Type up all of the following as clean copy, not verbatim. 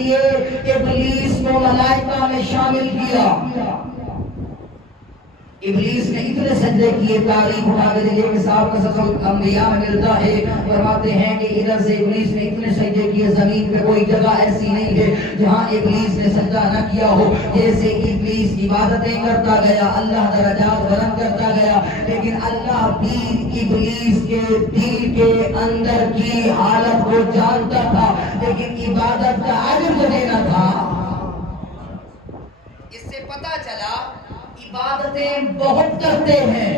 لیے ابلیس کو ملائکہ میں شامل کیا. ابلیس نے اتنے سجدے کیے، تاریخ اٹھا کے دیکھیے کہ صاحب کا سفر انبیاء میں ملتا ہے، فرماتے ہیں کہ ادھر سے ابلیس نے اتنے سجدے کیے، زمین پہ کوئی جگہ ایسی نہیں ہے جہاں ابلیس نے سجدہ نہ کیا ہو. جیسے ابلیس عبادتیں کرتا گیا، اللہ درجات بلند کرتا گیا، لیکن اللہ بھی ابلیس کے دل کے اندر کی حالت کو جانتا تھا، لیکن عبادت کا اجر دینا تھا. اس سے پتہ چلا عبادتیں بہت کرتے ہیں،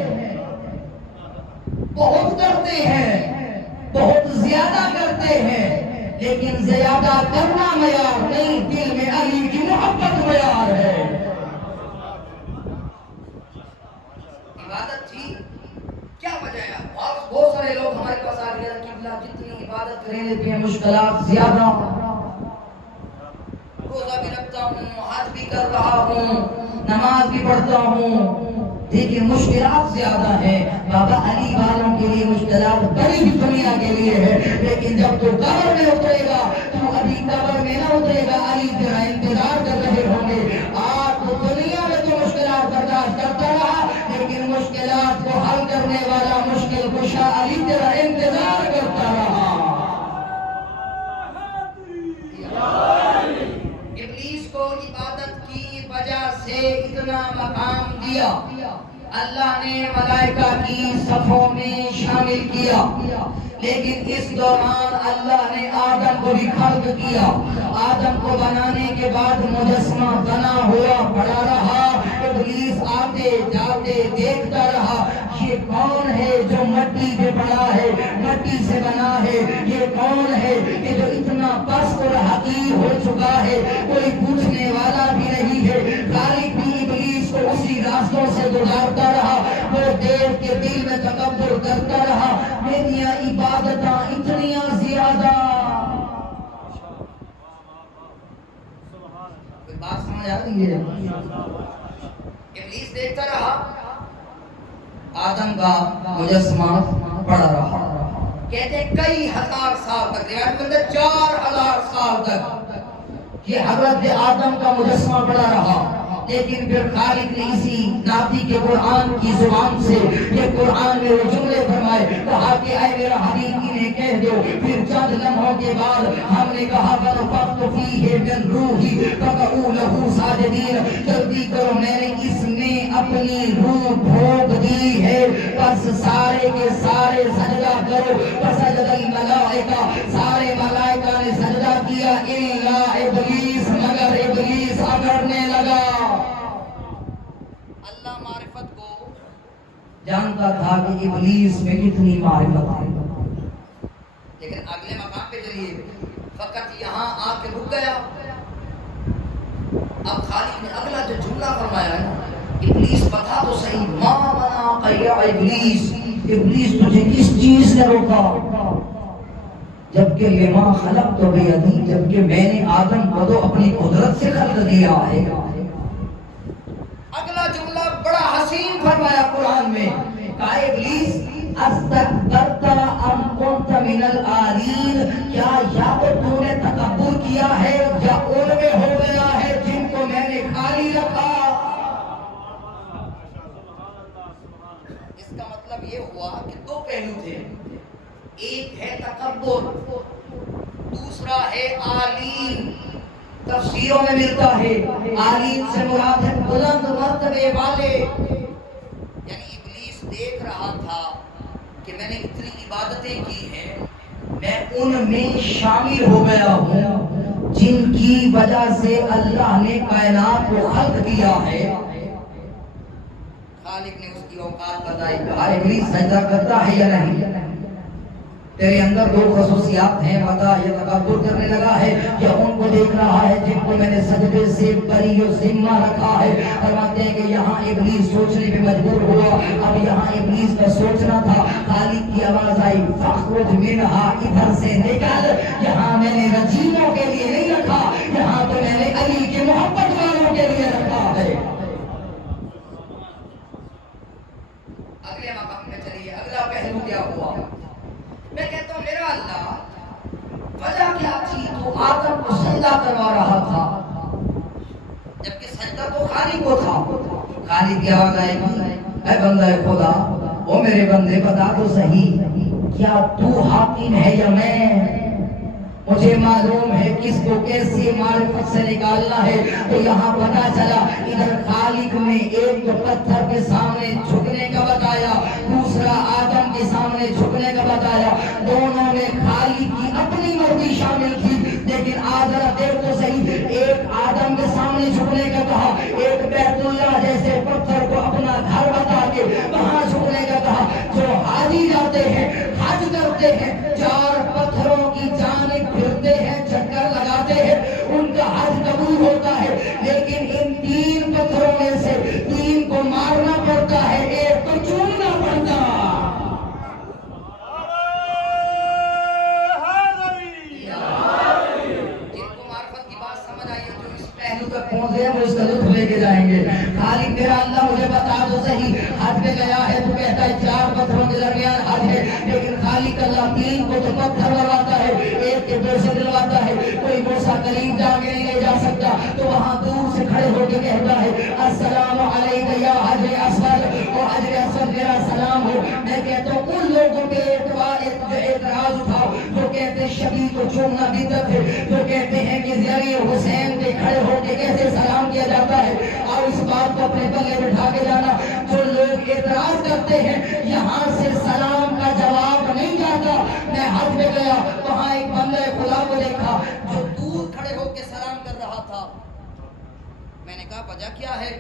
بہت زیادہ کرتے ہیں، لیکن زیادہ کرنا معیار نہیں، دل میں علی کی محبت معیار ہے. عبادت تھی کیا وجہ ہے؟ بہت سارے لوگ ہمارے پاس آ گئے کہ اللہ جتنی عبادت کریں لیتے ہیں مشکلات زیادہ، روزہ بھی رکھتا ہوں، حج بھی کر رہا ہوں، نماز بھی پڑھتا ہوں، لیکن مشکلات زیادہ ہیں. بابا علی والوں کے لیے مشکلات بڑی دنیا کے لیے ہے، لیکن جب تو قبر میں اترے گا تو ابھی قبر میں نہ اترے گا، علی تیرا انتظار کر رہے ہوں گے. آج تو دنیا میں تو مشکلات برداشت کرتا رہا، لیکن مشکلات کو حل کرنے والا مشکل کشا علی تیرا انتظار کرتا رہا. ابلیس کو عبادت کی وجہ سے اتنا مقام دیا، اللہ نے ملائکہ کی صفوں میں شامل کیا، لیکن اس دوران اللہ نے آدم کو بھی خلق کیا. آدم کو بنانے کے بعد مجسمہ بنا ہوا پڑا رہا. ابلیس آتے جاتے دیکھتا رہا، یہ کون ہے جو مٹی پہ پڑا ہے، مٹی سے بنا ہے؟ یہ کون ہے کہ جو اتنا پست اور حقیر ہو چکا ہے، کوئی پوچھنے والا بھی نہیں ہے. خالق بھی ابلیس کو اسی راستوں سے گزارتا رہا، وہ دیکھ کے دل میں تکبر کرتا رہا، میریاں عبادتاں اتنیاں زیادہ. کوئی بات سمجھ آ رہی ہے؟ ابلیس دیکھتا رہا، آدم کا مجسمہ پڑا رہا. کہتے ہیں کئی ہزار سال تک، روایت میں 4000 سال تک یہ حضرت آدم کا مجسمہ پڑا رہا. لیکن پھر خالق نے اسی ناطق کے قرآن کی زبان سے یہ قرآن میں وہ جملے فرمائے، کہا کہ اے میرا حبیب انہیں کہہ دو. پھر چند لمحوں کے بعد ہم نے کہا وَنَفَخْتُ فِيهِ مِن رُوحِي فَقَعُوا لَهُ سَاجِدِينَ، جلدی کرو میں نے اس میں اپنی روح بھونک دی ہے، بس سارے کے سارے سجدہ کرو. فَسَجَدَ الْمَلَائِکَةُ، سارے ملائکہ نے سجدہ کیا، اِلَّا ابلیس، مگر ابلیس اکڑنے لگا. اللہ معرفت کو جانتا تھا کہ ابلیس میں کتنی معرفت ہے، لیکن اگلے مقام پہ چلیے. فقط یہاں آ کے رک گیا. اب خالق نے اگلا جو جملہ فرمایا ہے، ابلیس بتا تو صحیح، ما منعک یا ابلیس، ابلیس تجھے کس چیز نے روکا؟ جبکہ لما خلقت بیدی، جبکہ میں نے آدم کو تو اپنی قدرت سے خلق دیا ہے. اگلا جملہ بڑا حسین فرمایا قرآن میں، کہا ابلیس استکبرت ام کنت من العالین، کیا یا تو تو نے تکبر کیا ہے یا ان میں ہو گیا ہے جن کو میں نے خالی رکھا. اس کا مطلب یہ ہوا کہ دو پہلو تھے، ایک ہے تکبر، دوسرا ہے عالین. تفسیروں میں ملتا ہے عالین سے مراد ہے بلند مرتبے والے. یعنی ابلیس دیکھ رہا تھا کہ میں نے اتنی عبادتیں کی ہیں، میں ان میں شامل ہو گیا ہوں جن کی وجہ سے اللہ نے کائنات کو خلق کیا ہے. خالق نے اس کی اوقات بتائی، کہا ابلیس سجدہ کرتا ہے یا نہیں؟ تیرے اندر دو خصوصیات ہیں، بتا یہ تکبر کرنے لگا ہے یا ان کو دیکھ رہا ہے جن کو میں نے سجدے سے بری و ذمہ رکھا ہے. فرماتے ہیں کہ یہاں ابلیس سوچنے پہ مجبور ہوا. اب یہاں ابلیس کا سوچنا تھا، خالق کی آواز آئی فاخرج منہا، ادھر سے نکل. یہاں میں نے رجیموں کے لیے نہیں رکھا، یہاں تو میں نے علی کے محبت والوں کے لیے رکھا ہے. اگلے مقام میں چلیے، اگلا پہلو کیا ہوا؟ میں کہتا ہوں میرا اللہ وجہ کیا تھی تو آدم کو سجدہ کروا رہا تھا، جبکہ سجدہ تو خالق کو تھا۔ خالق کی آواز آئی، اے بندہ خدا، او میرے بندے بتا تو صحیح، کیا تو حاکم ہے یا میں؟ مجھے معلوم ہے کس کو کیسی معرفت سے نکالنا ہے۔ تو یہاں پتا چلا ادھر خالق نے ایک تو پتھر کے سامنے جھکنے کا بتایا، دوسرا آدم کے سامنے جھکنے کا بتایا، دونوں میں خالق کی اپنی مرضی شامل تھی۔ لیکن ذرا دیکھ تو صحیح، ایک آدم کے سامنے جھکنے کا کہا، ایک بیت اللہ جیسے پتھر کو اپنا گھر بتا کے وہاں جھکنے کا کہا۔ جو حاجی جاتے ہیں، حج کرتے ہیں، چار پتھروں کی جانب پھرتے ہیں، چکر لگاتے ہیں، ان کا حج قبول ہوتا ہے۔ لیکن ان تین پتھروں میں سے تین کو مارنا پڑتا ہے، ایک کو چوننا پڑتا۔ جن کو معرفت کی بات سمجھ آئی ہے، جو اس پہلو تک پہنچے ہیں، وہ اس کا لطف لے کے جائیں گے۔ خالق میرا اللہ مجھے بتا تو صحیح، حج پہ گیا ہے تو کہتا ہے چار پتھروں کے درمیان حج ہے، لیکن خالق اللہ تین کو تو پتھر لگاتا ہے، ایک کے دو سے دلواتا ہے۔ کوئی موسیٰ کلیم جا کے نہیں لے جا سکتا، تو وہاں دور سے کھڑے ہو کے کہتا ہے السلام علیکہ یا حجر اسود، اور حجر اسود میرا سلام ہو۔ میں کہتا ہوں ان لوگوں کے اعتراض اٹھاؤ جو کہتے ہیں شبیہ کو چومنا بدعت ہے، جو کہتے ہیں کہ زیرِ حسین پہ کھڑے ہو کے کیسے سلام کیا جاتا ہے، اور اس بات کو اپنے پلے بٹھا کے جانا۔ جو لوگ اعتراض کرتے ہیں یہاں سے سلام کا جواب نہیں جاتا۔ میں حج میں گیا، وہاں ایک بندہ خدا کو دیکھا جو دور کھڑے ہو کے سلام کر رہا تھا۔ میں نے کہا وجہ کیا ہے،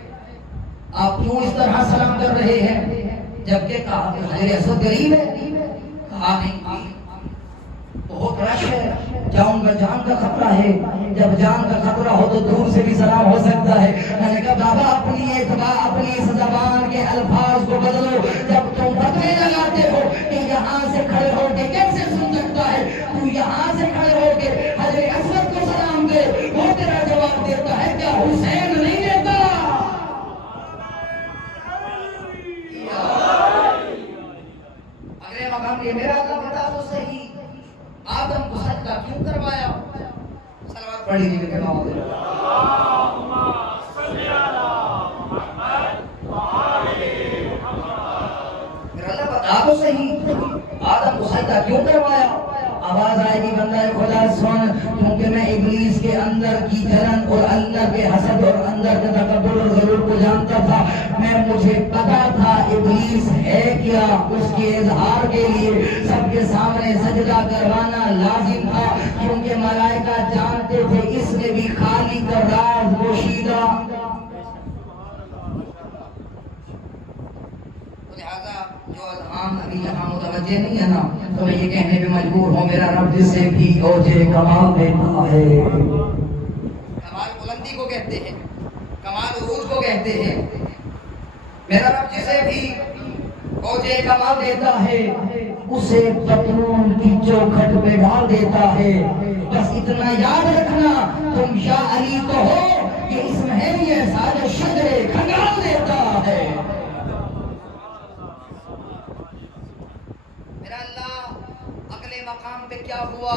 آپ کیوں اس طرح سلام کر رہے ہیں؟ جبکہ کہا کہ حجر اسود قریب ہے۔ کہا نہیں، بہت رش ہے، جاؤں گا، جان کا خطرہ ہے، جب جان کا خطرہ ہو تو دور سے بھی سلام ہو سکتا ہے۔ میں نے کہا بابا اپنی اس زبان کے الفاظ کو بدلو، جب تم فتوے لگاتے ہو کہ یہاں سے کھڑے ہو کے کیسے سن سکتا ہے، تو یہاں سے کھڑے ہو کے حجر اسود کو سلام دے، وہ تیرا جواب دیتا ہے، کیا حسین نہیں دیتا؟ اگلے مقام یہ میرا اللہ بتا تو صحیح، آدم کو سجدہ کیوں کروایا؟ صلوات پڑھی جی کے نام سے۔ اللہم صلی علی محمد و آل محمد۔ میرا اللہ بتا تو صحیح، آدم کو سجدہ کیوں کروایا؟ آواز آئے گی بندہ خدا سن، کیونکہ میں ابلیس کے اندر کی جلن اور اللہ کے حسد اور اندر کے تکبر اور غرور کو جانتا تھا۔ مجھے پتا تھا ابلیس ہے کیا، اس کے اظہار کے لیے سب کے سامنے سجدہ کروانا لازم تھا، کیونکہ ملائکہ جانتے تھے اس نے بھی خالق کا راز پوشیدہ۔ لہذا جو اذہان ابھی یہاں متوجہ نہیں ہے نا، تو میں یہ کہنے پہ مجبور ہوں، میرا رب جس سے بھی اوجے کمال دیتا ہے۔ کمال بلندی کو کہتے ہیں، کمال عروج کو کہتے ہیں۔ میرا رب جسے بھی اوجے کمال دیتا ہے، اسے پتلون کی چوکھٹ پہ ڈال دیتا ہے۔ بس اتنا یاد رکھنا، تم یا علی تو ہو کہ اسم ہے بھی ایسا جو شجرے کھنگال دیتا ہے۔ میرا اللہ اگلے مقام پہ کیا ہوا؟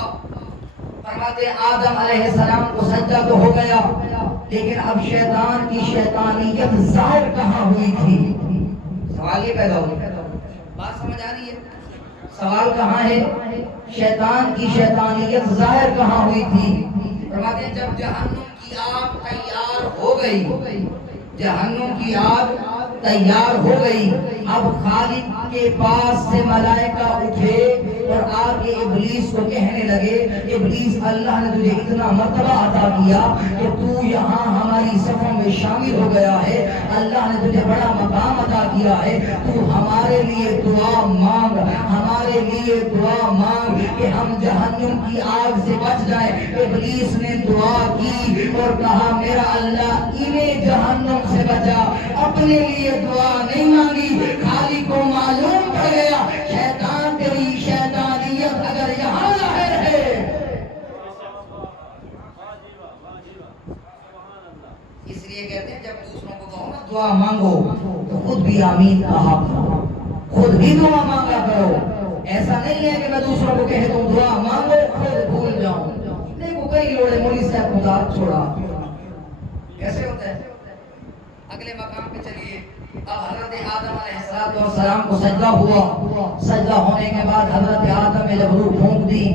فرماتے آدم علیہ السلام کو سجدہ تو ہو گیا، لیکن اب شیطان کی شیطانیت ظاہر کہاں ہوئی تھی؟ سوال یہ پیدا ہو گیا، بات سمجھ آ رہی ہے؟ سوال کہاں ہے؟ شیطان کی شیطانیت ظاہر کہاں ہوئی تھی؟ فرماتے ہیں جب جہنم کی آگ تیار ہو گئی، جہنم کی آگ تیار ہو گئی، اب خالق کے پاس سے ملائکہ اٹھے اور آ کے ابلیس کو کہنے لگے، ابلیس اللہ نے تجھے اتنا مرتبہ عطا کیا کہ تو یہاں ہماری صفوں میں شامل ہو گیا ہے، اللہ نے تجھے بڑا مقام عطا کیا ہے، تو ہمارے لیے دعا مانگ، ہمارے لیے دعا مانگ کہ ہم جہنم کی آگ سے بچ جائیں۔ ابلیس نے دعا کی اور کہا میرا اللہ انہیں جہنم سے بچا، اپنے لیے دعا نہیں مانگی۔ خالق کو معلوم پڑ گیا شیطان تیری شیطانیت اگر یہاں ظاہر ہے، اس لیے کہتے ہیں جب دوسروں کو کہو نا دعا مانگو تو خود بھی آمین کہا کرو، خود بھی دعا مانگا کرو۔ ایسا نہیں ہے کہ میں دوسروں کو کہہ دوں دعا مانگو خود بھول جاؤں، نہیں وہ کئی لوڑے مولی سے خدا چھوڑا. کیسے ہوتا ہے؟ اگلے مقام پہ چلیے. اب حضرت آدم علیہ السلام کو سجدہ ہوا. سجدہ ہونے کے بعد حضرت آدم نے جب روح پھونک دی,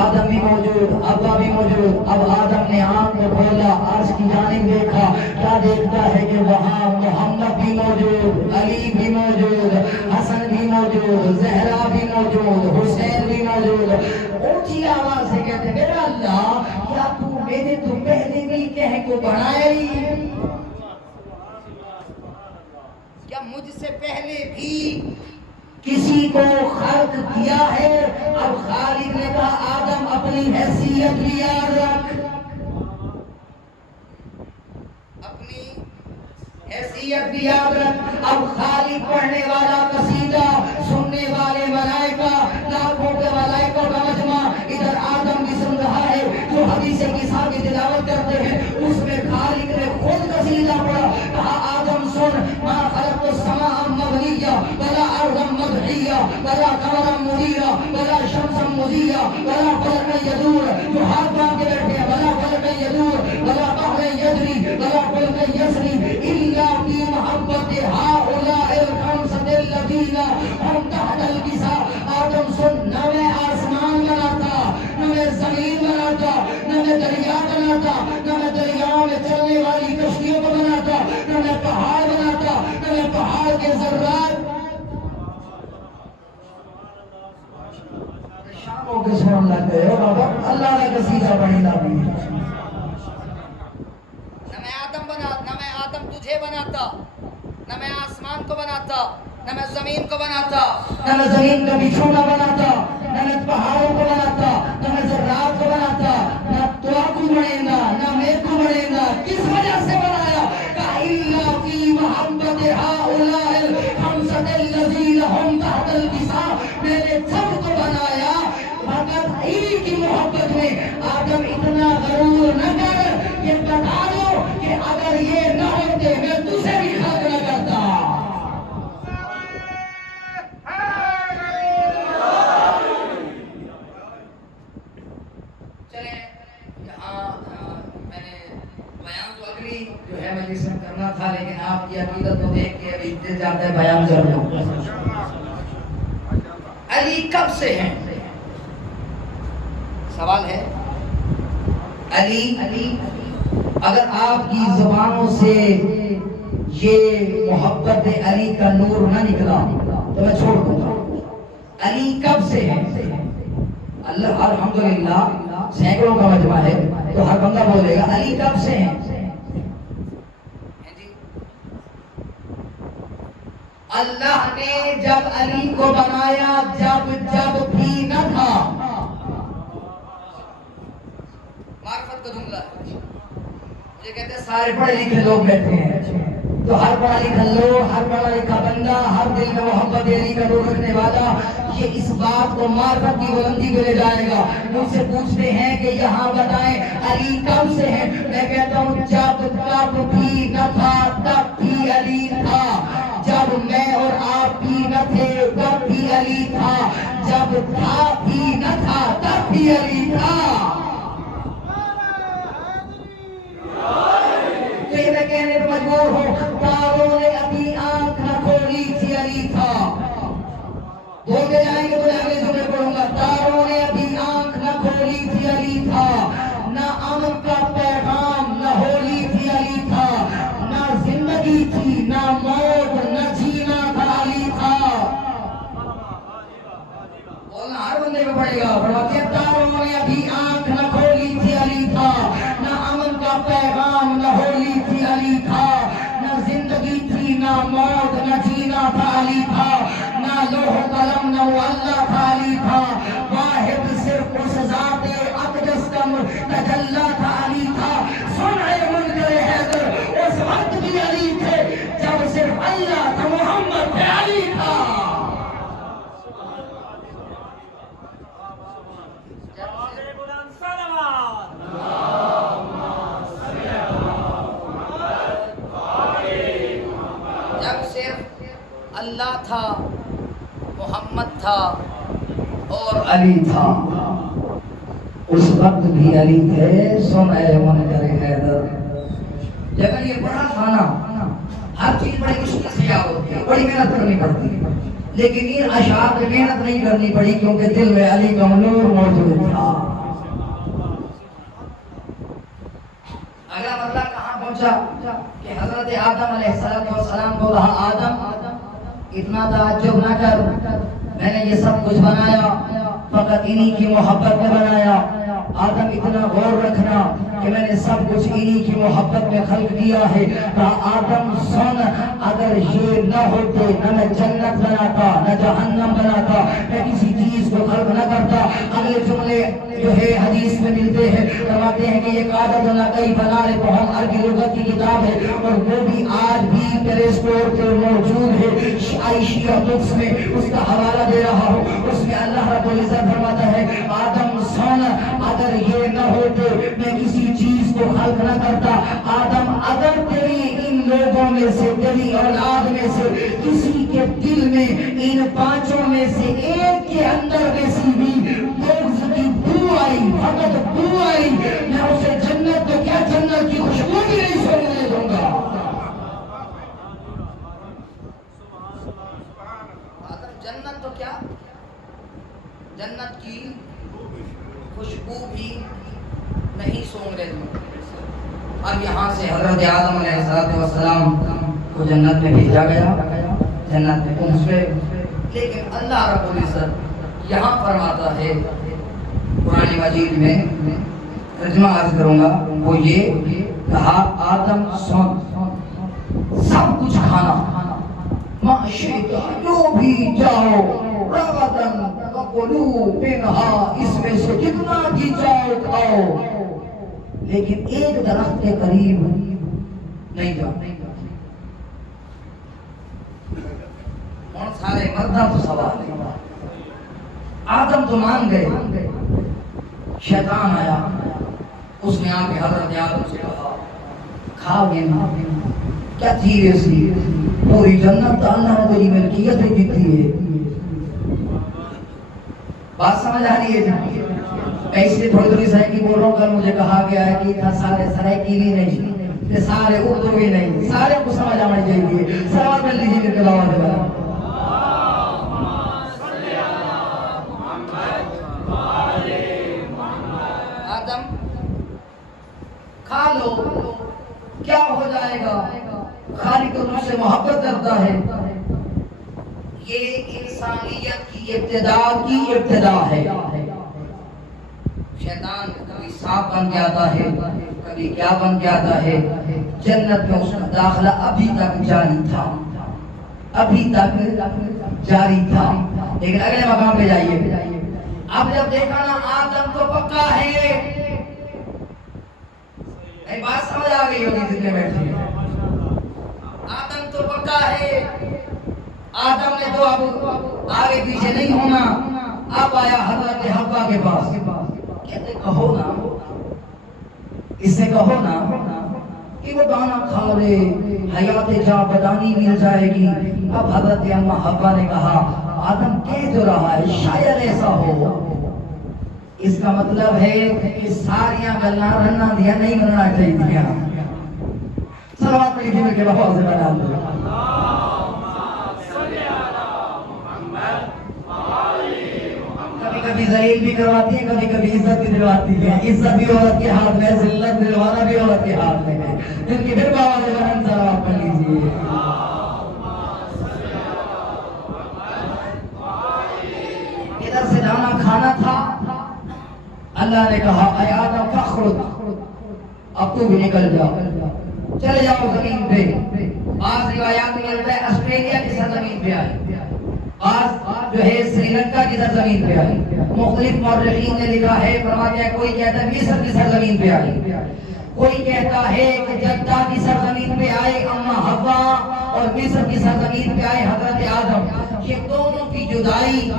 آدم بھی موجود, ابا بھی موجود. اب آدم نے آنکھ کو کھولا, عرش کی جانب دیکھا. کیا دیکھتا ہے کہ وہاں محمد بھی موجود, علی بھی موجود, حسن بھی موجود, زہرا بھی موجود, حسین بھی موجود. اونچی آواز سے کہتے میرا اللہ, کیا تو میرے تو پہلے بھی کہہ کو بنایا ہی, کیا مجھ سے پہلے بھی کسی کو خلق کیا ہے؟ اب خالق نے کہا آدم اپنی حیثیت بھی یاد رکھ, اپنی حیثیت بھی یاد رکھ. اب خالق پڑھنے والا قصیدہ, سننے والے ملائکہ, لاکھوں کے ملائکوں کا مجمع ادھر آدم بھی سن رہا ہے. جو حدیث قصہ کی تلاوت کرتے ہیں اس میں خالق نے خود قصیدہ پڑھا. کہا آدم سن, ما خلقت السماء مبنیہ ولا ارضا مدحیہ ولا قمرا منیرا ولا شمسا مضیہ ولا فلکا یدور, جو ہاتھ باندھ کے بیٹھے ہیں, ولا فلکا یدور ولا بحر یجری ولا فلکا یسری الا فی محبت هؤلاء الخمسة الذین هم تحت الکساء. آدم سن, نہ میں آسمان بناتا, نہ میں زمین بناتا, نہ میں دریا بناتا, نہ میں دریاؤں میں چلنے والی کشتیوں کو بناتا, نہ میں پہاڑ بناتا, نہ میں پہاڑ کے ذرات شاموں کے سن لگے ہو. بابا اللہ نے قصیدہ پڑھی نبی. نہ میں آدم بناتا, نہ میں آدم تجھے بناتا, نہ میں آسمان کو بناتا, نہ میں زمین کو بناتا, نہ میں زمین کا بچھونا بناتا, نہ میں پہاڑوں کو بناتا, نہ میں ذرات کو بناتا, نہ تو کو بنے گا, نہ میں کو بنے گا. کس وجہ سے بنایا؟ الا فی محبت هؤلاء الخمسة الذین هم تحت الکساء. میں نے سب کو بنایا فقط ایک کی محبت میں. آدم اتنا غرور نہ کر کہ بتا دو کہ اگر یہ نہ ہوتے میں تجھے بھی خلق نہ کرتا. چلیں یہاں میں نے بیان تو اگلی جو ہے مجلس میں کرنا تھا, لیکن آپ کی عقیدت کو دیکھ کے ابھی دل جاتا ہے بیان کر دوں. علی کب سے ہیں؟ سوال ہے. علی اگر آپ کی زبانوں سے یہ محبت علی کا نور نہ نکلا تو میں چھوڑ دوں گا. علی کب سے ہیں؟ اللہ الحمدللہ سینکڑوں کا مجمع ہے تو ہر بندہ بولے گا علی کب سے ہیں. اللہ نے جب علی کو بنایا جب بھی نہ تھا. معرفت کا جملہ ہے. مجھے کہتے ہیں سارے پڑھے لکھے لوگ بیٹھے ہیں تو ہر پڑھا لکھا لوگ, ہر پڑھا لکھا بندہ, ہر دل میں محبت علی کا نور رکھنے والا یہ اس بات کو معرفت کی بلندی پہ لے جائے گا. مجھ سے پوچھتے ہیں کہ یہاں بتائیں علی کب سے ہیں. میں کہتا ہوں جب بھی نہ تھا تب بھی علی تھا. جب میں اور آپ بھی نہ تھے تب بھی علی تھا. جب تھا بھی نہ تھا تب بھی علی تھا. یہ میں کہنے پر مجبور ہوں, تاروں نے ابھی آنکھ نہ کھولی تھی علی تھا. بولتے جائیں گے تو میں اگلے جملے پڑھوں گا. تاروں نے ابھی آنکھ نہ کھولی تھی علی تھا. نہ امن کا پیغام نہ ہولی تھی علی تھا. نہ زندگی تھی نہ موت نہ جینا تھا علی تھا. بولنا ہر بندے کو پڑے گا. فرماتے ہیں تاروں نے ابھی آنکھ نہ کھولی تھی علی تھا. نہ امن کا پیغام نہ ہولی تھی علی تھا. نہ زندگی تھی نہ موت نہ جینا تھا علی تھا. نہ لوح قلم نہ وہ اللہ تھا علی تھا. واحد صرف اس ذات اقدس کا تجلی تھا علی تھا. سنع منکر حیدر اس وقت بھی علی تھے جب صرف اللہ تھا, محمد تھے, علی تھا. جب صرف اللہ تھا, محمد تھا اور علی تھا. اس وقت بھی علی تھے، سن اے منکر حیدر. جب یہ پڑھا تھا نا، ہر چیز بڑی مشکل سے یاد ہوتی ہے، بڑی محنت کرنی پڑتی ہے، لیکن ان اشعار میں محنت نہیں کرنی پڑی کیونکہ دل میں علی کا نور موجود تھا. اگلا مسئلہ کہاں پہنچا کہ حضرت آدم علیہ السلام کو کہا آدم اتنا تعجب نہ کر، میں نے یہ سب کچھ بنایا فقط انہی کی محبت میں بنایا. آدم اتنا غور رکھنا کہ میں نے سب کچھ انہی کی محبت میں خلق کیا ہے. کہا آدم سن، اگر یہ نہ ہوتے نہ میں جنت بناتا نہ جہنم بناتا، میں کسی چیز کو خلق نہ کرتا. اگلے جملے جو ہے حدیث میں ملتے ہیں، فرماتے ہیں کہ یہ قاعدۃ کئی بنا رہے تو ہم عربی لغت کی کتاب ہے اور وہ بھی آج بھی پلے اسٹور پہ موجود ہے. عائشہ بکس میں اس کا حوالہ دے رہا ہوں. اس میں اللہ رب العزت فرماتا ہے آدم سن، اگر یہ نہ ہوتے میں کسی چیز کو خلق نہ کرتا. آدم اگر تیری ان لوگوں میں سے، تیری اولاد میں سے کسی کے دل میں ان پانچوں میں سے ایک کے اندر کسی بھی بغض کی بو آئی، فقط بو آئی، میں اسے جنت تو کیا جنت کی خوشبو بھی نہیں سونگنے دوں گا. آدم جنت تو کیا، جنت کی خوشبو بھی نہیں سونگنے دوں. اب یہاں سے حضرت آدم علیہ السلام کو جنت میں بھیجا گیا، جنت میں پہنچ گئے. لیکن اللہ رب العزت یہاں فرماتا ہے قرآن مجید میں، ترجمہ عرض کروں گا، وہ یہ کہا آدم سن، سب کچھ کھانا، معاشیتا جو بھی چاہو، رغدن وقلو منہا، اس میں سے جتنا بھی چاہو کھاؤ، لیکن ایک درخت کے قریب نہیں جاؤ. اور سارے مردہ تو سوال ہے. آدم تو مان گئے، شیطان آیا، اس نے آ کے حضرت آدم سے کہا کھا گے نا، کیا تھی ایسی پوری جنت اللہ نے تیری ملکیت ہی دیتی ہے. بات سمجھ آ رہی ہے؟ ایسے تھوڑی تھوڑی سرائکی بول رہا ہوں. کل مجھے کہا گیا ہے کہ اتنا سارے سرائکی بھی نہیں، کہ سارے اردو بھی نہیں، سارے کو سمجھ آنا چاہیے. سوال کر لیجیے کہ تلاوت ہے. آدم کھا لو، کیا ہو جائے گا، خالق تجھ سے محبت کرتا ہے. یہ انسانیت کی ابتدا ہے. شیطان کبھی سانپ بن کے آتا ہے، کبھی کیا بن کے آتا ہے. جنت میں اس کا داخلہ ابھی تک جاری تھا، ابھی تک جاری تھا. لیکن اگلے مقام پہ جائیے. اب جب دیکھا نا آدم تو پکا ہے، بات سمجھ آ گئی ہوگی جتنے بیٹھے ہیں. آدم تو پکا ہے، آدم نے تو اب آگے پیچھے نہیں ہونا. اب آیا حضرت حوا کے پاس، کہتے کہو نا، اس سے کہو نا کہ وہ دانا کھا لے، حیات جا بدانی مل جائے گی. اب حضرت اما حوا نے کہا آدم کہہ جو رہا ہے شاید ایسا ہو. اس کا مطلب ہے کہ ساریاں گلاں رنہ دیا نہیں بننا چاہیے. صلوات پڑھی تھی کہ بہت سے بنا دو. کبھی کبھی ذلیل بھی کرواتی ہیں، کبھی کبھی عزت بھی دلواتی ہیں. عزت بھی عورت کے ہاتھ میں، ذلت دلوانا بھی عورت کے ہاتھ میں ہے. ان کی پھر بابا سے بہن صلوات پڑھ لیجیے. ادھر سے دانا کھانا تھا، اللہ نے کہا اے آدم فخرج، اب تو بھی نکل جاؤ، چلے جاؤ زمین پہ. بعض روایات میں ملتا ہے آسٹریلیا کی سرزمین پہ آئے، بعض جو ہے سری لنکا کی سرزمین پہ آئے. مختلف مورخین نے لکھا ہے، فرماتے ہیں کوئی کہتا ہے مصر کی سرزمین پہ آئے، کوئی کہتا ہے کہ جدہ کی سرزمین پہ آئے اما حوا، اور مصر کی سرزمین پہ آئے حضرت آدم. یہ دونوں کی جدائی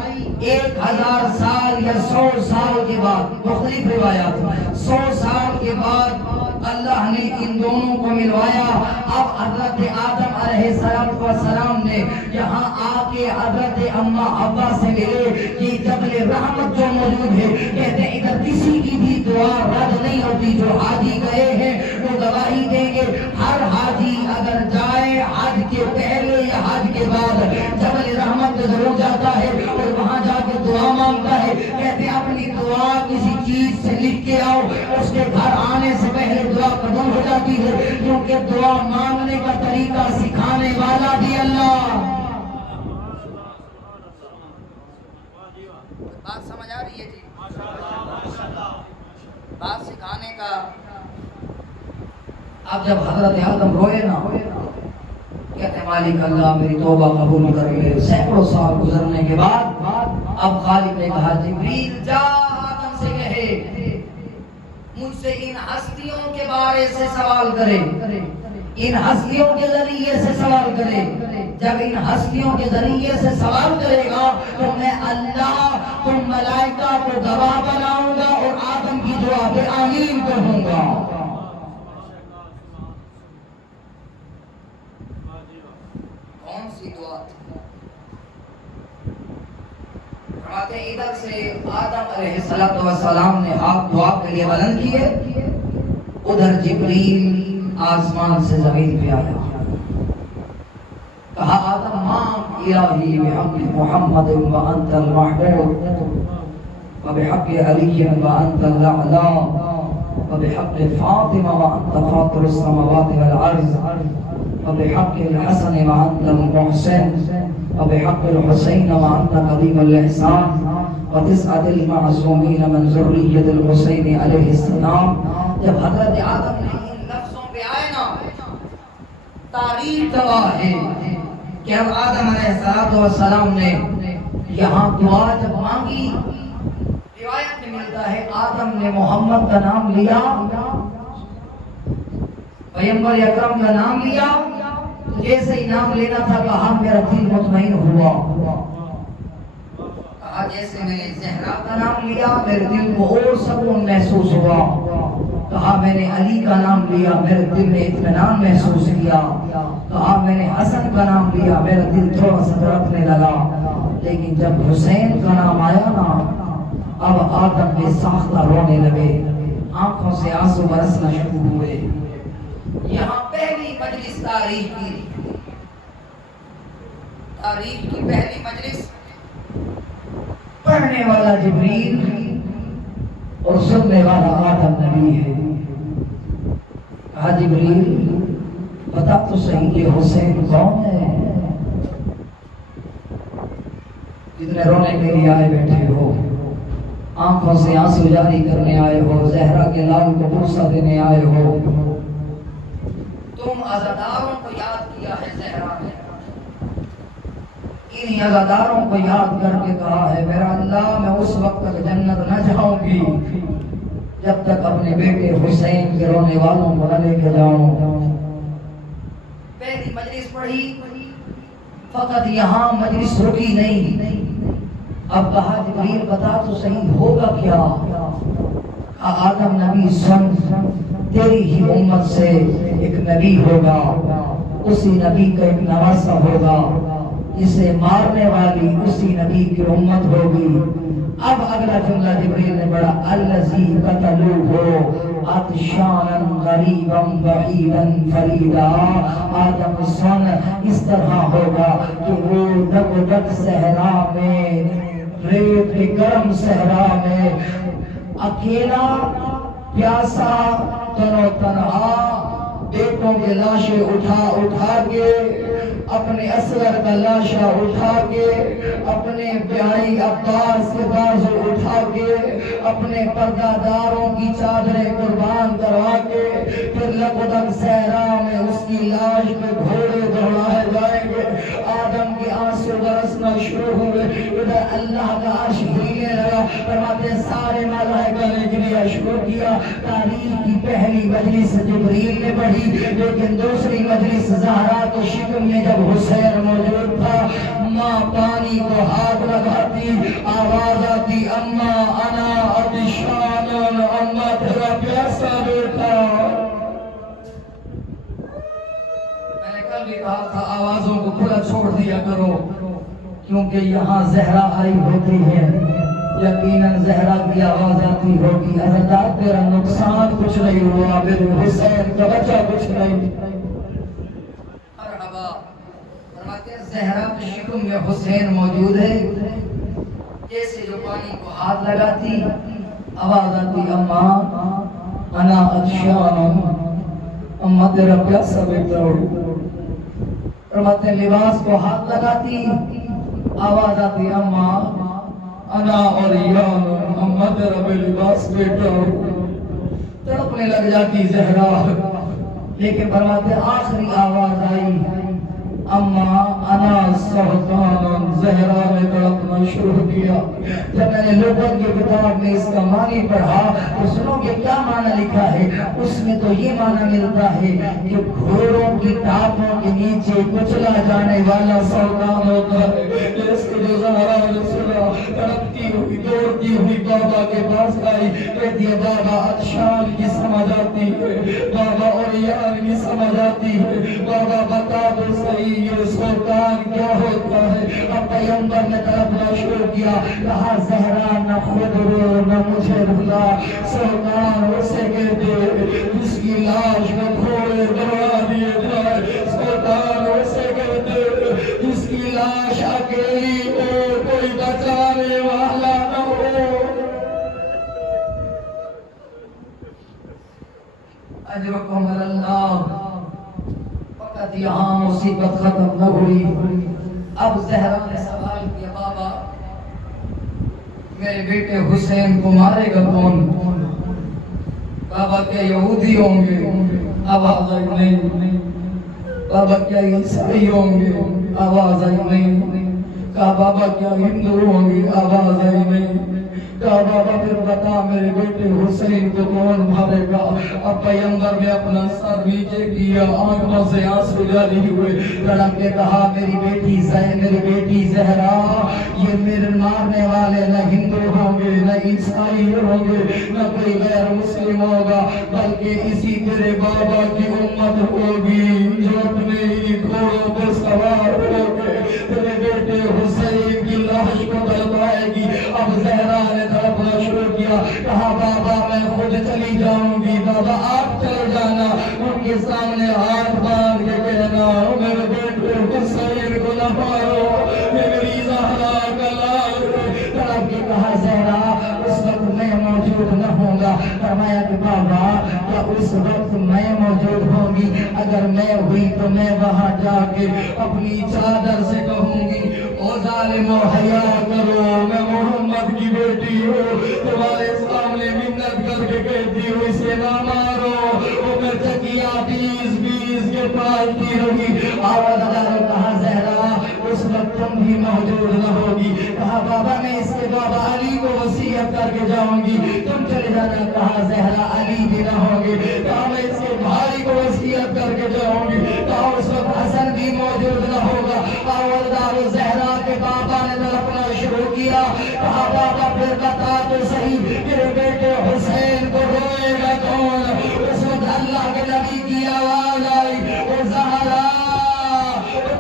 1000 سال یا 100 سال کے بعد، مختلف روایات 100 سال کے بعد اللہ نے ان دونوں کو ملوایا. اب حضرت آدم علیہ السلام نے یہاں آ کے حضرت اما حوا سے ملے. یہ جبل رحمت جو موجود ہے، کہتے ہیں ادھر کسی کی بھی دعا رد نہیں ہوتی. جو حاجی گئے ہیں وہ گواہی دیں گے. ہر حاجی اگر جائے حج کے پہلے یا حج کے بعد جبل رحمت ضرور جاتا ہے اور وہاں جا کے دعا مانگتا ہے. کہتے ہیں اپنی دعا کسی چیز سے لکھ کے آؤ، اس کے گھر آنے سے پہلے دعا قبول ہو جاتی ہے، کیونکہ دعا مانگنے کا طریقہ سکھانے والا بھی اللہ. بات سمجھ آ رہی ہے جی؟ بات سکھانے کا. اب جب حضرت آدم روئے نا، کہتے مالک اللہ میری توبہ قبول کر لے. سینکڑوں سال گزرنے کے بعد اب خالق نے کہا جبریل جا آدم سے کہے مجھ سے ان ہستیوں کے بارے سے سوال کرے، ان ہستیوں کے ذریعے سے سوال کرے. جب ان ہستیوں کے ذریعے سے سوال کرے گا تو میں اللہ تم ملائکہ کو گواہ بناؤں گا اور آدم کی دعا پہ آمین کہوں گا. کون سی دعا؟ فرماتے ادھر سے آدم علیہ السلام نے ہاتھ دعا کے لیے بلند کیے، ادھر جبریل آسمان سے زمین پہ آیا. کہا آدم مام الہی بحق محمد وانت المحبوب وبحق علی وانت الاعلی وبحق فاطمہ وانت فاطر السماوات والارض وبحق الحسن وانت المحسن وبحق الحسین وانت قدیم الاحسان وتسعد المعصومین من ذریۃ الحسین علیہ السلام. جب حضرت آدم نے ان لفظوں پہ آئے نا، تاریخ گواہ ہے کہ اب آدم علیہ السلام نے یہاں دعا جب مانگی، روایت میں ملتا ہے آدم نے محمد کا نام لیا، پیغمبر اکرم کا نام لیا، جیسے ہی نام لینا تھا کہا میرا دل مطمئن ہوا. کہا جیسے میں نے زہرا کا نام لیا میرے دل کو اور سکون محسوس ہوا. کہا میں نے علی کا نام لیا میرے دل نے اطمینان محسوس کیا. کہا میں نے حسن کا نام لیا میرا دل تھوڑا سا دھڑکنے لگا. لیکن جب حسین کا نام آیا نا، اب آدم بے ساختہ رونے لگے، آنکھوں سے آنسو برسنا شروع ہوئے. یہاں پہلی مجلس تاریخ کی پہلی مجلس پڑھنے والا جبریل اور سننے والا آدم نبی ہے. کہا جبریل بتا تو صحیح کہ حسین کون ہے؟ جتنے رونے کے لیے آئے بیٹھے ہو، آنکھوں سے آنسو جاری کرنے آئے ہو، زہرا کے لال کو بوسہ دینے آئے ہو، تم عزاداروں کو یاد کیا ہے زہرا نے. انہی عزاداروں کو یاد کر کے کہا ہے میرا اللہ میں اس وقت تک جنت نہ جاؤں گی جب تک اپنے بیٹے حسین کے رونے والوں کو نہ لے کے جاؤں. پہلی مجلس پڑھی، فقط یہاں مجلس رکی نہیں. اب کہا جبریل بتا تو صحیح ہوگا کیا؟ آدم نبی سن، تیری ہی امت سے ایک نبی ہوگا، اسی نبی کا ایک نواسہ ہوگا، جسے مارنے والی اسی نبی کی امت ہوگی. اب اگلا جملہ جبریل نے پڑھا الذی قتلوہ عطشانا غریبا بعیدا فریدا. آدم سن اس طرح ہوگا کہ وہ دگدگ صحرا میں، ریت کے گرم صحرا میں اکیلا پیاسا تنو تنہا بیٹوں کے لاشیں اٹھا کے، اپنے اصغر کا لاشا اٹھا کے، اپنے بھائی عباس کے بازو اٹھا کے، اپنے پردہ داروں کی چادریں قربان کروا کے، پھر لگدگ صحرا میں اس کی لاش پہ گھوڑے دوڑائے جائیں گے. آدم کے آنسو برسنا شروع ہوئے. ادھر اللہ کا عرش ہلنے لگا. فرماتے سارے ملائکہ نے گریہ شروع کیا. تاریخ کی پہلی مجلس جبریل نے پڑھی، لیکن دوسری مجلس زہرا کے شکم میں جب حسین موجود تھا، ماں پانی کو ہاتھ لگاتی، آواز آتی اما انا عطشان، اما تیرا پیاسا بیٹا. کل بھی کہا تھا آوازوں کو کھلا چھوڑ دیا کرو، کیونکہ یہاں زہرا آئی ہوتی ہے، یقیناً زہرا کی آواز آتی ہوگی۔ حضرات تیرا نقصان کچھ نہیں ہوا، میرے حسین کا بچہ کچھ نہیں۔ مرحبا فرماتے ہیں زہرا کے شکم میں حسین موجود ہے، جیسے جو پانی کو ہاتھ لگاتی آواز آتی اماں انا عطشان، اماں تیرا پیاسا بیٹا ہو۔ فرماتے ہیں لباس کو ہاتھ لگاتی آواز آتی اماں انا عریان، اماں تیرا بے لباس بیٹا ہو۔ تڑپنے لگ جاتی زہرا، لیکن فرماتے ہیں آخری آواز آئی اماں انا سہتان، زہرا نے تڑپنا شروع کیا۔ جب میں نے لوگوں کی کتاب میں اس کا معنی پڑھا تو سنو کہ کیا معنی لکھا ہے، اس میں تو یہ معنی ملتا ہے کہ گھوڑوں کی ٹانگوں کے نیچے کچلا جانے والا سلطان ہوتا ہے۔ اس کو جو زہرا نے سنا تڑپتی ہوئی دوڑتی ہوئی بابا کے پاس آئی، کہتی ہے بابا عطشان کی سمجھ آتی ہے، بابا عریان کی سمجھ آتی ہے، بابا بتا دو صحیح یہ سلطان کیا ہوتا ہے۔ اب پیغمبر نے تڑپنا شروع کیا، کہا زہرا نہ خود رو نہ مجھے بھلا، سلطان اسے کہتے جس کی لاش میں گھوڑے دوڑا دیے جائے، سلطان اسے کہتے جس کی لاش اکیلی ہو کوئی بچانے والا نہ ہو۔ اجرکم اللہ، فقط یہاں مصیبت ختم نہ ہوئی۔ اب زہرا نے سوال کیا بابا میرے بیٹے حسین کو مارے گا کون؟ بابا کیا یہودی ہوں گے؟ آواز آئی نہیں۔ بابا کیا عیسائی ہوں گے؟ آواز آئی نہیں۔ کہا بابا کیا ہندو ہوں گے؟ آواز آئی نہیں۔ کہا بابا پھر بتا میرے بیٹے حسین کو کون مارے گا؟ اب پیغمبر نے اپنا سر نیچے کیا، آنکھوں سے آنسو جاری ہوئے، تڑپ کے کہا میری بیٹی زہرا یہ میرے مارنے والے نہ ہندو ہوں گے نہ عیسائی ہوں گے نہ کوئی غیر مسلم ہوگا، بلکہ اسی تیرے بابا کی امت ہوگی جو اپنے ہی گھوڑوں پر سوار ہو کے تیرے بیٹے حسین کی لاش کو دلوائے گی۔ اب زہرا نے تڑپنا شروع کیا، کہا بابا میں خود چلی جاؤں گی، بابا آپ چلے جانا، ان کے سامنے ہاتھ باندھ کے کہنا میرے بیٹے حسین کو نہ مارو، میری زہرا کا لال۔ تڑپ کے کہا زہرا اس وقت میں موجود نہ ہوں گا۔ فرمایا کہ بابا کیا اس وقت میں موجود ہوں گی؟ اگر میں ہوئی تو میں وہاں جا کے اپنی چادر سے کہوں گی او ظالمو حیا کرو، میں محمد کی بیٹی ہوں، تمہارے سامنے منت کر کے کہتی ہوں اسے نہ مارو، وہ میں چکیا بیس کے پالتی رہی۔ آواز دارو کہا زہرا اس وقت تم بھی موجود نہ ہوگی۔ کہا بابا میں اس کے بابا علی کو وصیت کر کے جاؤں گی، تم چلے جانا۔ کہا زہرا علی بھی نہ ہوں گے۔ کہا میں اس کے بھائی کو وصیت کر کے جاؤں گی، کہا اس وقت حسن بھی موجود نہ ہوگا۔ آواز دارو زہرا کے بابا نے تڑپنا شروع کیا، کہا بابا پھر بتا تو صحیح میرے بیٹے حسین کو روئے گا کون؟ اس وقت اللہ کے نبی کی آواز آئی او زہرا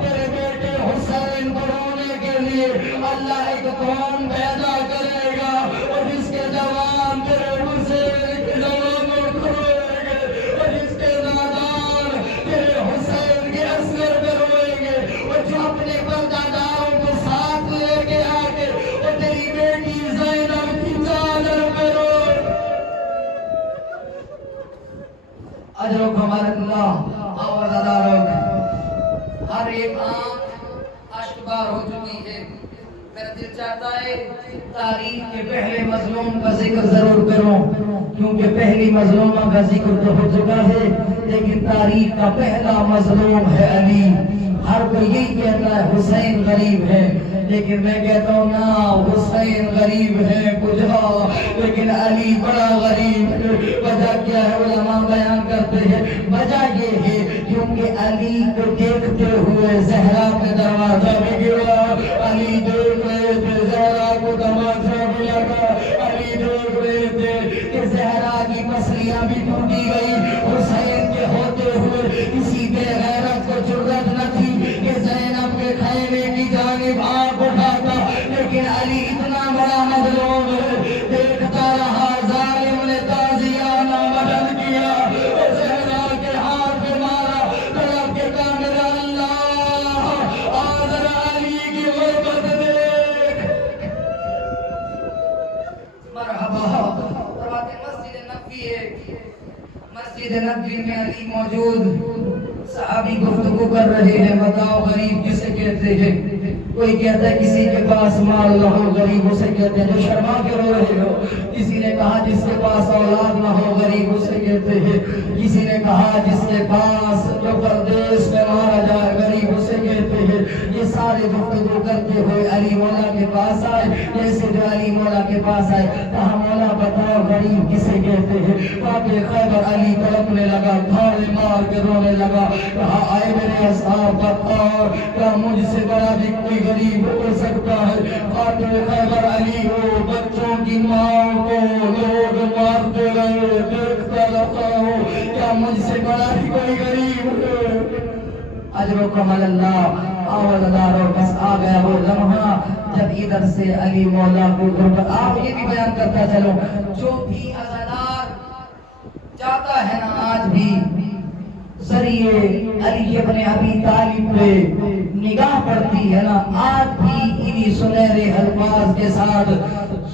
تیرے بیٹے حسین کو رونے کے لیے اللہ ایک قوم پیدا کرے گا، اور جس کے جوان تیرے حسین کے جوانوں کو روئیں گے، اور جس کے نادان تیرے حسین کے عسکر پہ روئیں گے، اور جو اپنے پرداداروں کو ساتھ لے کے آگے اور تیری بیٹی زینب کی چادر پہ روئے۔ اجرکم اللہ، آواز دارو ہر ایک آنکھ اشکبار ہو چکی ہے۔ میرا دل چاہتا ہے تاریخ کے پہلے مظلوم کا ذکر ضرور کروں، کیونکہ پہلی مظلومہ کا ذکر تو ہو چکا ہے، لیکن تاریخ کا پہلا مظلوم ہے علی۔ ہر کوئی یہی کہتا ہے حسین غریب ہے، لیکن میں کہتا ہوں نا حسین غریب ہے کجا، لیکن علی بڑا غریب ہے۔ وجہ کیا ہے علماء بیان کرتے ہیں، وجہ یہ ہے کیونکہ علی کو دیکھتے ہوئے زہرا پہ دروازہ بھی گرا، علی دیکھ رہے تھے زہرا کو تماچا بھی لگا، علی دیکھ رہے تھے کہ زہرا کی پسلیاں بھی ٹوٹی گئی۔ حسین کے ہوتے ہوئے کسی بے غیرت کو جرأت موجود صحابی گفتگو کر رہے ہیں، بتاؤ غریب کسے کہتے ہیں؟ کوئی کہتا ہے کسی کے پاس مال نہ ہو غریب اسے کہتے ہیں، جو شرما کے رو رہے ہو۔ کسی نے کہا جس کے پاس اولاد نہ ہو غریب اسے کہتے ہیں، کسی نے کہا جس کے پاس جو پردیس میں مارا جائے غریب اسے کہتے ہیں۔ یہ سارے گفتگو کرتے ہوئے علی مولا کے پاس آئے، جیسے جو علی مولا کے پاس آئے کہا مولا بتاؤ غریب کسے کہتے ہیں؟ فاتح خیبر علی تڑپنے لگا، دھاڑے مار کے رونے لگا، کہا آئے میرے اصحاب بتاؤ کیا مجھ سے بڑا بھی کوئی غریب ہو سکتا ہے؟ فاتح خیبر علی ہو، بچوں کی ماں کو لوگ مارتے رہے دیکھتا رہتا ہوں، کیا مجھ سے بڑا بھی کوئی غریب ہے؟ اجرکم اللہ آواز دارو، بس آ گیا وہ لمحہ جب ادھر سے علی مولا کو غربت۔ آپ یہ بھی بیان کرتا چلو، جو بھی عزادار جاتا ہے نا آج بھی ذریعے علی ابن ابی طالب پہ نگاہ پڑتی ہے نا، آج بھی انہی سنہرے الفاظ کے ساتھ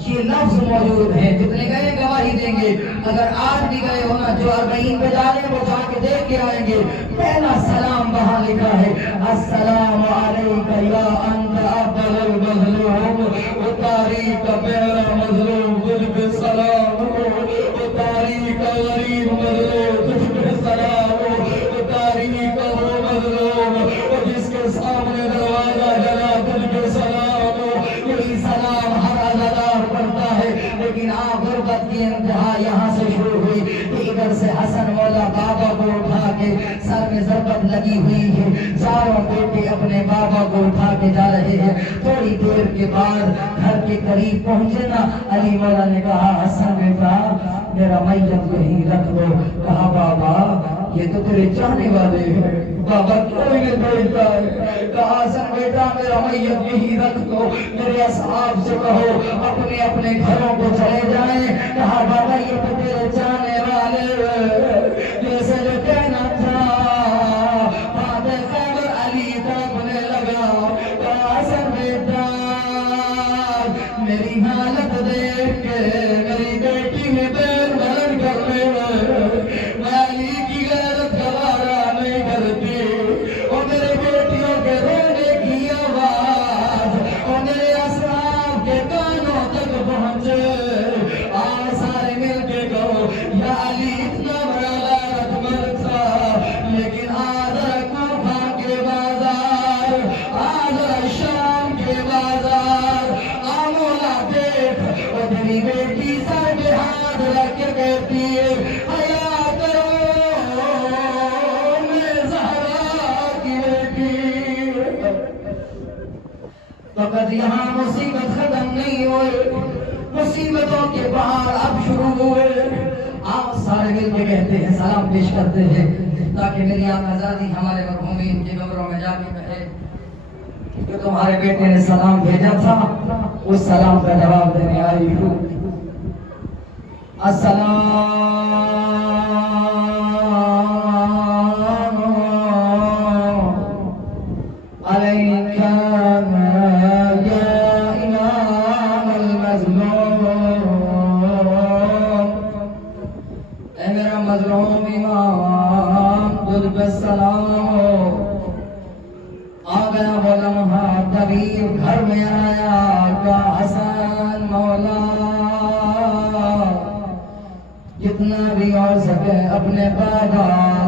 یہ لفظ موجود ہیں۔ جتنے گئے گواہی دیں گے، اگر آج بھی گئے ہونا جو 40 پہ جا رہے ہیں وہ جا کے دیکھ کے آئیں گے، پہلا سلام وہاں لکھا ہے السلام علیک یا انت افضل المظلوم و تاریخ پہلا مظلوم تجھ پہ سلام ہو، و تاریخ غریب مظلوم تجھ پہ سلام ہو، و تاریخ وہ مظلوم و جس کے سامنے دروازہ جلا تجھ پہ سلام ہو۔ یہی سلام ہر عزادار پڑھتا ہے، لیکن غربت کی انتہا یہاں سے شروع ہوئی کہ ادھر سے حسن مولا بابا کو اٹھا کے سر میں ضربت لگی ہوئی ہے، چاروں بیٹے اپنے بابا کو اٹھا کے جا رہے ہیں۔ تھوڑی دیر کے بعد گھر کے قریب پہنچے نا، علی مولا نے کہا حسن بیٹا میرا میت یہیں رکھ دو۔ کہا بابا یہ تو تیرے چاہنے والے ہیں، بابا کیوں انہیں بھیجتا ہے؟ کہا حسن بیٹا میرا میت یہیں رکھ دو، میرے اصحاب سے کہو اپنے اپنے گھروں کو چلے جائیں۔ کہا بابا یہ تو تیرے چاہنے والے، جیسے جو کہنا تھا فاتح خیبر علی تڑپنے لگا۔ کہا حسن بیٹا میری حالت دیکھ کے میری بیٹی میں بیر بلند کرنے میں علی کی غیرت گوارا نہیں کرتی، اور میرے بیٹیوں کے رونے کی آواز اور میرے اصحاب کے کانوں تک پہنچے۔ آج سارے مل کے کہو یا علی اتنا بڑا غیرت مند تھا، لیکن آج کوفہ کے بازار، آج شام کے بازار مولا دیکھ اور تیری بیٹی سر پہ ہاتھ رکھ کے کہتی ہے حیا کرو میں زہرا کی بیٹی۔ فقط یہاں مصیبت ختم نہیں ہوئے، مصیبتوں کے پہاڑ اب شروع ہوئے۔ آپ سارے مل کے کہتے ہیں سلام پیش کرتے ہیں تاکہ میری آنکھ آزادی ہمارے مرحومین کے قبروں میں جا کے کہے جو تمہارے بیٹے نے سلام بھیجا تھا اس سلام کا جواب دینے آئی ہوں۔ السلام علیک یا امام المظلوم، اے میرا مظلوم امام تجھ پہ سلام ہو۔ آ گیا وہ لمحہ طبیب گھر میں آیا، کہا حسن مولا جتنا بھی ہو سکے اپنے بابا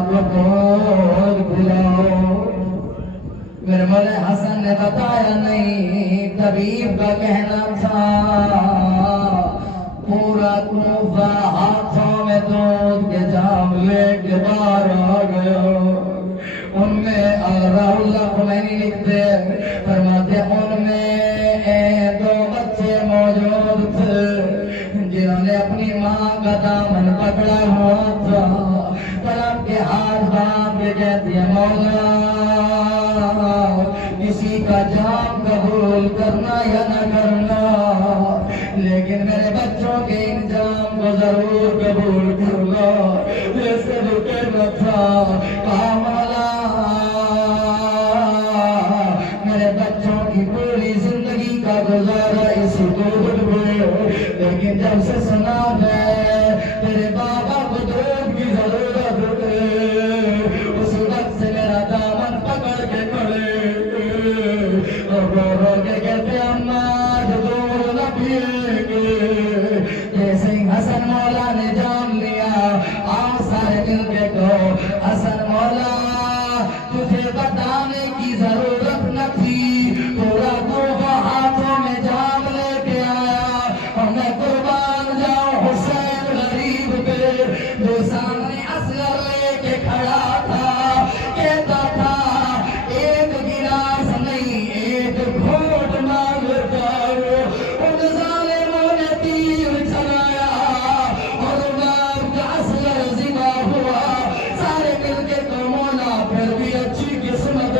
کو گود بلاؤ۔ میرے مولا حسن نے بتایا نہیں، طبیب کا کہنا تھا پورا کوفہ ہاتھوں میں دودھ کے جام لے کے باہر آ گیا۔ ان میں راہ اللہ خمینی لکھتے فرماتے ان میں 2 بچے موجود تھے جنہوں نے اپنی ماں کا دامن پکڑا ہوا تھا، طلب کے ہاتھ باندھ کے کہتے ہیں مولا کسی کا جام قبول کرنا یا نہ کرنا، لیکن میرے بچوں کے انجام کو ضرور قبول کرنا۔ جیسے جو کہنا تھا کہا مولا میرے بچوں کی پوری زندگی کا گزارا اسی دودھ میں، لیکن جب سے سنا ہے تیرے بابا کو دودھ کی ضرورت ہے پھر بھی اچھی قسمت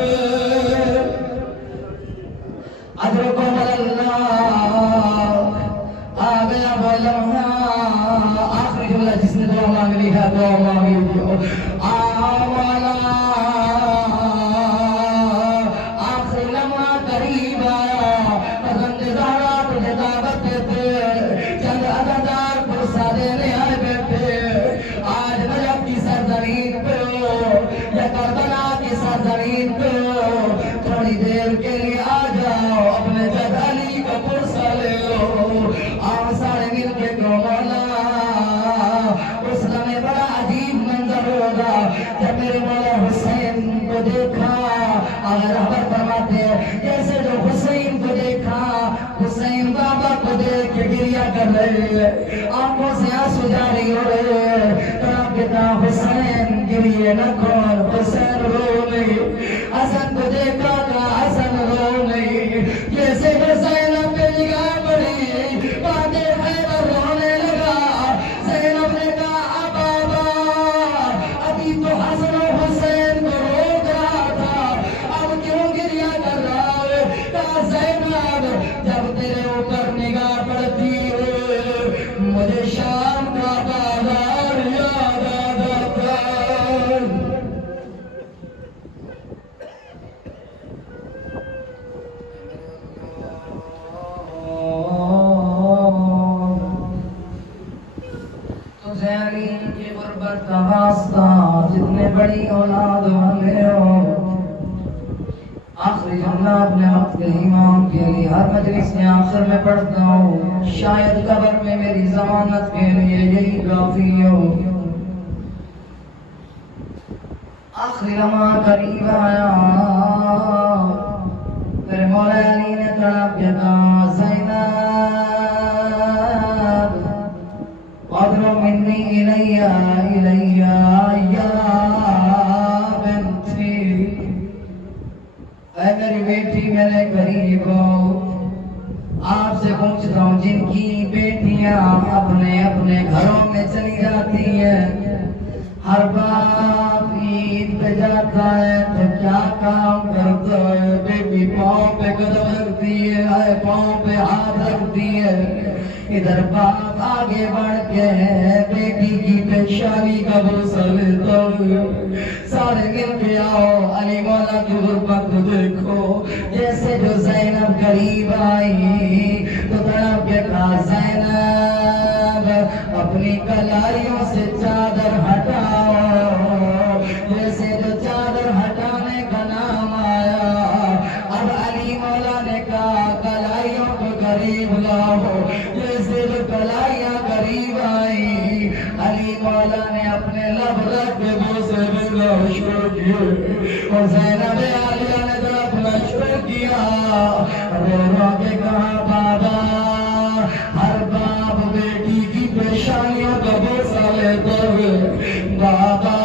ادرکم اللہ آ گیا وہ لمحہ آخری جملہ جس نے دعا مانگ لی ہے دعا مانگی والا آخری لمحہ قریب آیا پسند زہرا تجھے دعوت دیتے چند عددار پرسہ دینے آئے بیٹھے آج نجف کی سرزمین پہ ہو یا کربلا کی سرزمین پہ ہو تھوڑی دیر کے لیے آ جاؤ اپنے جد علی کا پرسہ لے لو آؤ سارے مل کے کو مولا اس لمحے بڑا عجیب منظر ہوگا جب میرے مولا حسین کو دیکھا اگر رحمت فرماتے ہیں جیسے جو حسین کو دیکھا حسین بابا کو دیکھ کے گریہ کر رہے ہیں آنکھوں سے آنسو جاری ہو رہے ہیں تڑپ کے کہا حسین گریہ نہ کھول حسین رو نہیں حسن کو دیکھا کہا حسن رو نہیں جیسے حسین پہ نگاہ پڑی باتیں خیبر رونے لگا زینب نے کہا بابا ابھی تو حسن و حسین کو روک رہا تھا اب کیوں گریہ کر رہا ہے کہا زینب جب تیرے اوپر نگاہ پڑتی ہے مجھے شام کا بازار یاد آ جاتا ہے تجھے علی کی غربت کا واسطہ جتنے بڑی اولاد والے ہو آخری جملہ اپنے وقت کے امام کے لیے ہر مجلس میں آخر میں پڑھتا ہوں شاید قبر میں میری ضمانت کے لیے یہی کافی ہو آخری لمحہ قریب آیا پھر مولا علی نے تڑپ کے کہا زینب قدر منی الیہ یا بنتی اے میری بیٹی میرے قریب ہو آپ سے پوچھتا ہوں جن کی بیٹیاں اپنے اپنے گھروں میں چلی جاتی ہیں ہر باپ عید پہ جاتا ہے تو کیا کام کرتا ہے بیٹی پاؤں پہ قدم رکھتی ہے پاؤں پہ ہاتھ رکھتی ہے ادھر باپ آگے بڑھ کے بیٹی کی پیشانی کا بوسہ لیتا ہے سارے مل کے آؤ علی مولا کی غربت کو دیکھو جیسے جو زینب قریب آئی تو تڑپ کے کہا زینب اپنی کلائیوں سے چادر ہٹاؤ جیسے جو چادر ہٹانے کا نام آیا اب علی مولا نے کہا کلائیوں کو قریب لاؤ جیسے جو کلائیاں قریب آئی علی مولا نے اپنے لب رکھ کے بوسے دینا شروع کیے اور زینب عالیہ نے تڑپنا شروع کیا رو رو کے کہا بابا ہر باپ بیٹی کی پیشانیوں کا بوسہ لیتا ہے بابا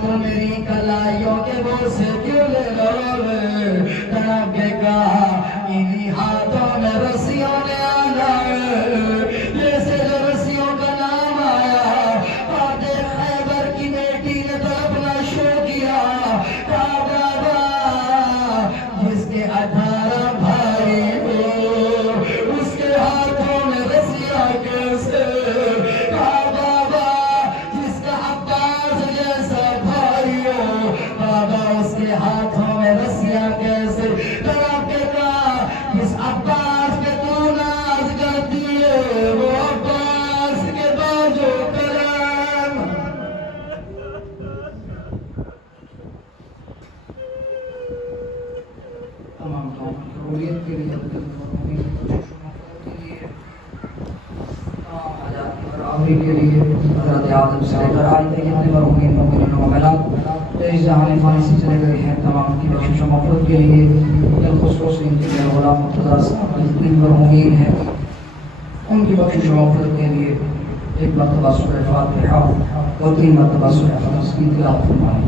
تو میری کلائیوں کے بوسے کیوں لے رہے تڑپ کے کہا انہی ہاتھوں میں رسیوں نے آنا ہے جیسے جو رسیوں کا نام آیا فاتح خیبر کی بیٹی نے تڑپنا شروع کیا کہا بابا جس کے 18 بھائی ہو اس کے ہاتھوں میں رسیاں کیسے کہا بابا جس کا عباس جیسا بھائی ہو بابا اس کے ہاتھوں میں رسیاں کیسے تڑپ کے کہا جس عباس کے تو ناز کرتی ہے وہ عباس کے بازو کرم تمام قبولیت کے لیے برابری کے لیے حضرت آدم سے لے کر آج تک جتنے مرحومین مومنین و مومنات اس جہان فانی سے چلے گئے ہیں تمام کی بخشش و مغفرت کے لیے بالخصوص ان کے غلام مرتضیٰ صاحب جتنے مرحومین ہیں ان کی بخشش و مغفرت کے لیے ایک مرتبہ سورہ فاتحہ اور 3 مرتبہ سورہ اخلاص کی تلاوت فرمائیں